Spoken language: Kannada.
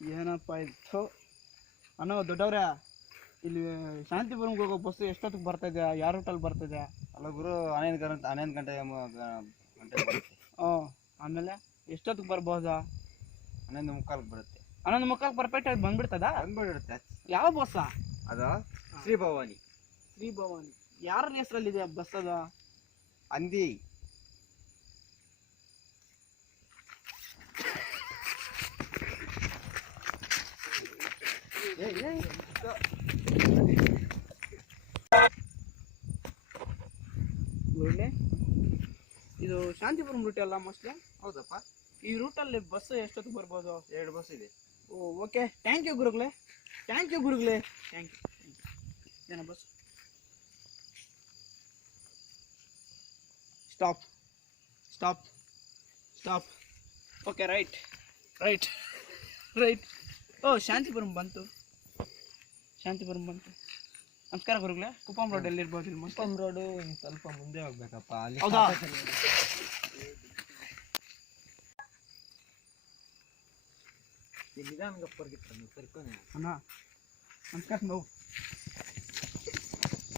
ಏನಪ್ಪ ಇದು ಅಣ್ಣ ದೊಡ್ಡವ್ರೆ, ಇಲ್ಲಿ ಶಾಂತಿಪುರಂಗೆ ಹೋಗೋ ಬಸ್ಸು ಎಷ್ಟೊತ್ತಿಗೆ ಬರ್ತಾಯಿದೆ? ಯಾವ ರೂಟಲ್ಲಿ ಬರ್ತಿದೆ? ಅಲ್ಲ ಗುರು, 11 ಗಂಟೆ ಬರುತ್ತೆ. ಆಮೇಲೆ ಎಷ್ಟೊತ್ತಿಗೆ ಬರ್ಬೋದಾ? 11:45 ಬರುತ್ತೆ. 11:45 ಪರ್ಫೆಕ್ಟಾಗಿ ಬಂದ್ಬಿಡ್ತದಾ? ಬಂದ್ಬಿಡುತ್ತೆ. ಯಾವ ಬಸ್ಸಾ ಅದು? ಶ್ರೀ ಭವಾನಿ. ಶ್ರೀ ಭವಾನಿ ಯಾರ ಹೆಸರಲ್ಲಿದೆ ಬಸ್ ಅದು? ಅಂದಿ. ಒಳ್ಳೆ ಇದು ಶಾಂತಿಪುರಂ ರೂಟ್ ಅಲ್ಲ ಮೋಸ್ಟ್ಲಿ? ಹೌದಪ್ಪ. ಈ ರೂಟಲ್ಲಿ ಬಸ್ ಎಷ್ಟೊತ್ತಿಗೆ ಬರ್ಬೋದು? 2 ಬಸ್ ಇದೆ. ಓಕೆ, ಥ್ಯಾಂಕ್ ಯು ಗುರುಗಳೇ. ಥ್ಯಾಂಕ್ ಯು ಏನ bus stop. Okay, right. Shantipuram ಬಂತು. ನಮಸ್ಕಾರ ಗುರುಗಳೇ. ಕುಪ್ಪಂ ರೋಡ್ ಎಲ್ಲಿರ್ಬೋದು? ಇಲ್ಲಿ ಕುಪ್ಪಂ ರೋಡು ಸ್ವಲ್ಪ ಮುಂದೆ ಹೋಗ್ಬೇಕಪ್ಪ. ಅಲ್ಲಿ ಹೌದಾ? ನಿಧಾನಕ್ಕೆ ಬರ್ಗಿತ್ತು ಸರ್ಕೋನೆ. ಅಣ್ಣ ನಮಸ್ಕಾರ.